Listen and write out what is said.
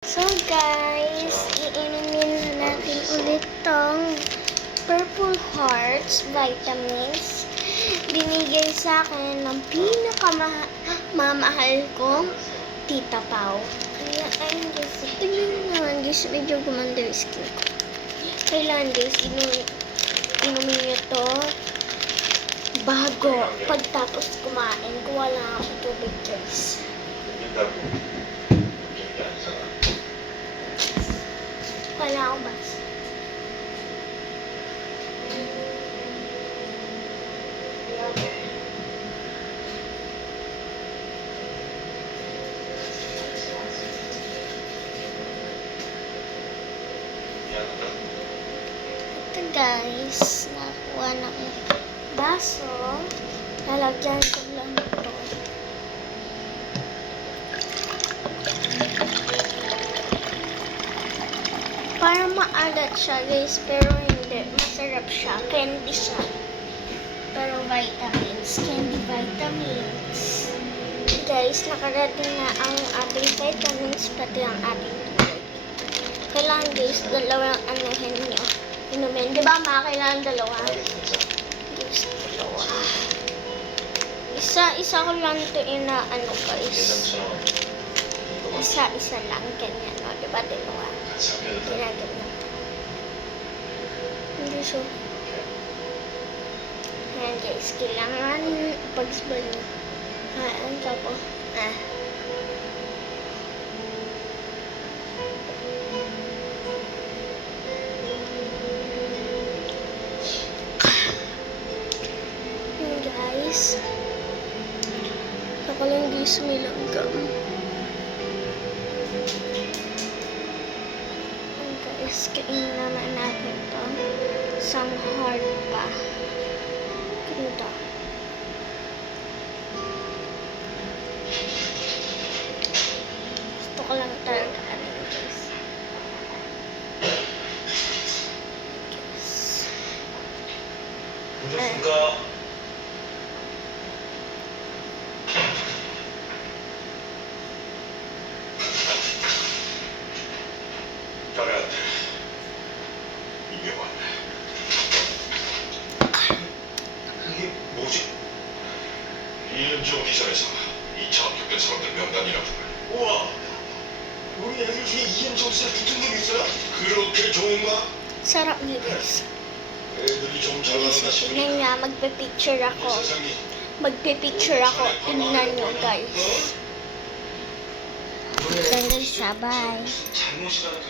So guys, iinumin na natin ulit tong Purple Hearts vitamins. Binigay sa akin ng pinakamamahal kong Tita Pau. Kaya ayun guys, tignan nyo naman guys, medyo gumanda yung skin ko. Kailangan guys, inumin nyo to bago pagtapos kumain. Kuha lang ako tubig guys. Wala akong bas. Ito guys, nakuha na ko baso. Lalagyan ko lang ito. Para maalat siya guys, pero hindi. Masarap siya. Candy siya. Pero vitamins. Candy vitamins. Guys, nakarating na ang ating vitamins, pati ang ating tubig. Kailangan guys, dalawang anuhin nyo. Inumin. Di ba ma? Kailangan dalawa? Guys, dalawa. Isa ko lang ito inaano guys. Isa lang. Ganyan. No? Di ba dalawa? Ginagawa. Hindi so. Ayan guys, kailangan pag-sbal nyo. Ang ko. Ayan guys. Ako lang guys, may langgam. Kainin naman natin ito. Isang hard pa. Ganito. Gusto ko lang talaga ano guys. 이게 왔네. 이게 뭐지? 이은종 기사에서 2차 합격된 사람들 명단이라고. 우와! 우리 애들 중에 이은종 씨랑 붙은 적 있어요? 그렇게 좋은가? Sarap niya guys. 애들이 좀 잘나간다 싶으니 Tingnan nga, magpe-picture ako. 세상이 Magpe-picture ako. Tingnan nyo guys. Ganda siya, bye. 잘못이라는